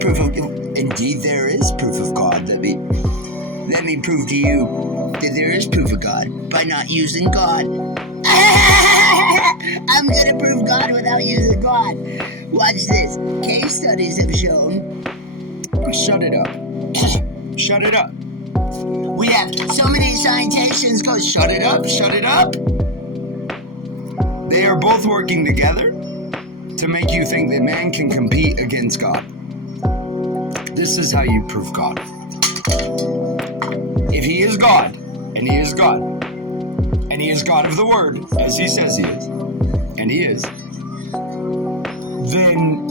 proof of... Indeed, there is proof of God. Let me prove to you that there is proof of God by not using God. I'm going to prove God without using God. Watch this. Case studies have shown... Shut it up. Shut it up. We have so many citations go, shut it up, shut it up. They are both working together to make you think that man can compete against God. This is how you prove God. If he is God, and he is God, and he is God of the Word, as he says he is, and he is, then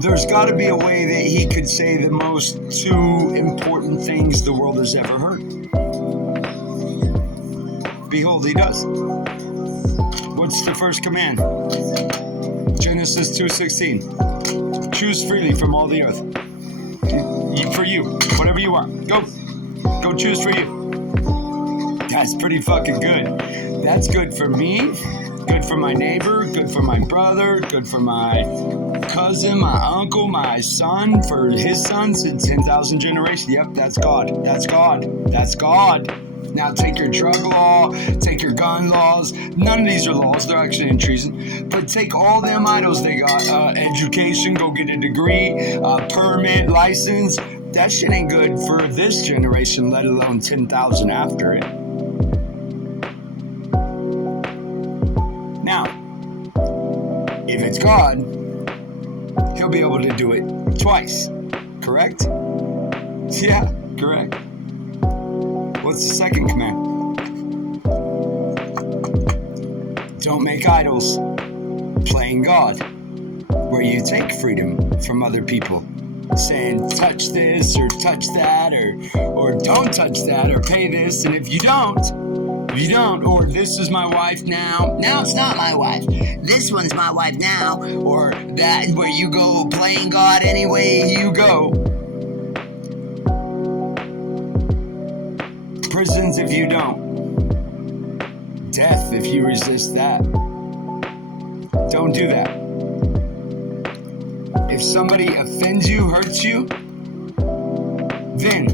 there's got to be a way that he could say the most two important things the world has ever heard. Behold, he does. What's the first command? Genesis 2:16. Choose freely from all the earth. For you, whatever you want. Go choose for you. That's pretty fucking good. That's good for me, good for my neighbor, good for my brother, good for my cousin, my uncle, my son, for his sons in 10,000 generations. Yep, that's God. That's God. That's God. Now take your drug law, take your gun laws. None of these are laws. They're actually in treason. But take all them idols they got. Education, go get a degree, permit, license. That shit ain't good for this generation, let alone 10,000 after it. Now, if it's God, he'll be able to do it twice. Correct? Yeah, correct. What's the second command? Don't make idols. Playing God, where you take freedom from other people. Saying touch this or touch that or don't touch that or pay this, and if you don't, or this is my wife now it's not my wife, this one's my wife now, or that where you go playing God any way you go. Prisons if you don't. Death if you resist that. Don't do that. If somebody offends you, hurts you, then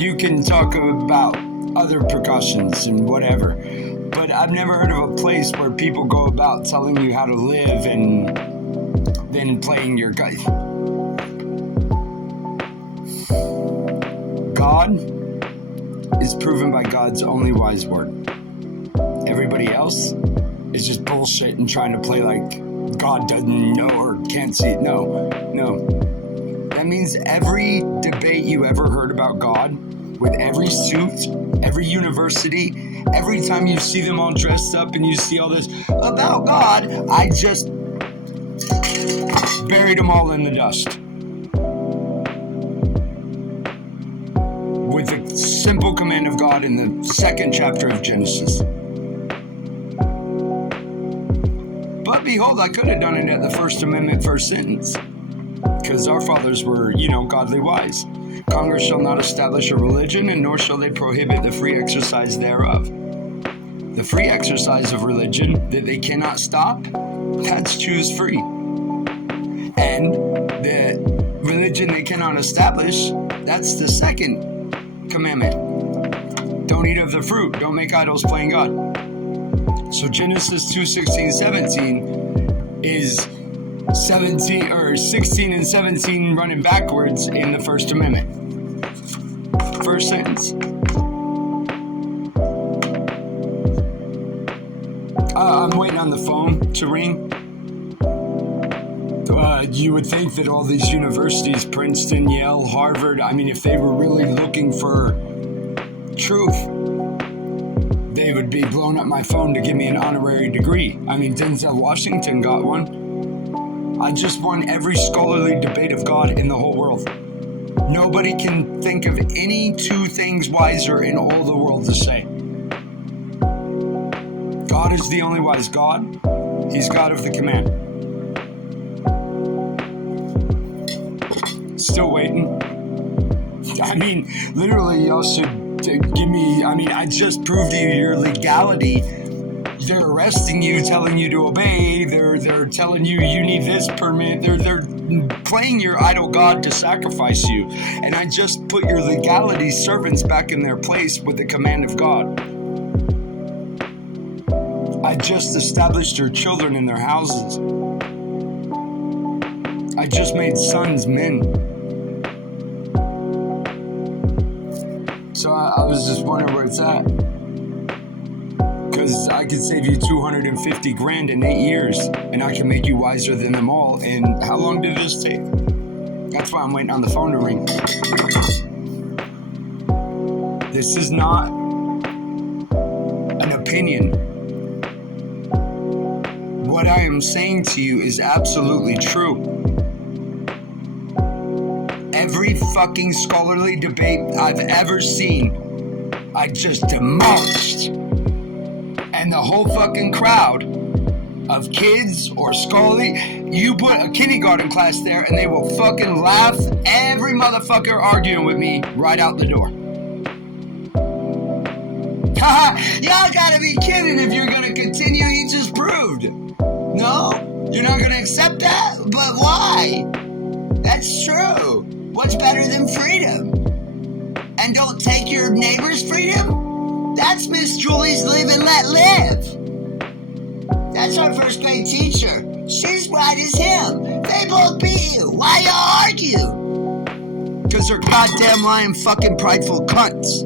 you can talk about other precautions and whatever. But I've never heard of a place where people go about telling you how to live and then playing your guy. God is proven by God's only wise word. Everybody else is just bullshit and trying to play like God doesn't know or can't see it. No. That means every debate you ever heard about God, with every suit, every university, every time you see them all dressed up and you see all this about God, I just buried them all in the dust. With the simple command of God in the second chapter of Genesis. But behold, I could have done it at the First Amendment, first sentence. Because our fathers were, godly wise. Congress shall not establish a religion, and nor shall they prohibit the free exercise thereof. The free exercise of religion that they cannot stop, that's choose free. And the religion they cannot establish, that's the second commandment. Don't eat of the fruit. Don't make idols playing God. So Genesis 2:16-17 is 16 and 17 running backwards in the First Amendment. First sentence. I'm waiting on the phone to ring. You would think that all these universities, Princeton, Yale, Harvard, if they were really looking for truth, they would be blowing up my phone to give me an honorary degree. Denzel Washington got one. I just won every scholarly debate of God in the whole world. Nobody can think of any two things wiser in all the world to say. God is the only wise God. He's God of the command. Still waiting. Literally, y'all should give me... I just proved to you your legality They're arresting you, telling you to obey. They're telling you need this permit. They're playing your idol god to sacrifice you. And I just put your legality servants back in their place with the command of God. I just established your children in their houses. I just made sons men. So I was just wondering where it's at. Because I could save you 250 grand in 8 years, and I can make you wiser than them all. And how long did this take? That's why I'm waiting on the phone to ring. This is not an opinion. What I am saying to you is absolutely true. Every fucking scholarly debate I've ever seen, I just demolished. And the whole fucking crowd of kids or scholarly, you put a kindergarten class there and they will fucking laugh every motherfucker arguing with me right out the door. Haha, y'all gotta be kidding if you're gonna continue you just proved. No? You're not gonna accept that? But why? That's true. What's better than freedom? And don't take your neighbor's freedom? That's Miss Julie's live and let live. That's our first grade teacher. She's white as him. They both beat you. Why y'all argue? Because they're goddamn lying fucking prideful cunts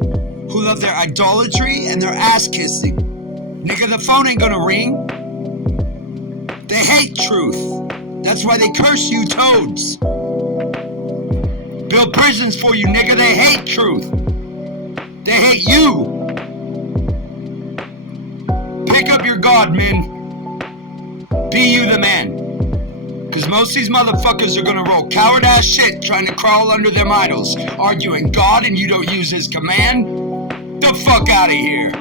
who love their idolatry and their ass kissing. Nigga, the phone ain't gonna ring. They hate truth. That's why they curse you toads. Build prisons for you, nigga. They hate truth. They hate you. Pick up your God, men. Be you the man. Because most of these motherfuckers are gonna roll coward-ass shit trying to crawl under them idols. Arguing God and you don't use his command? The fuck out of here.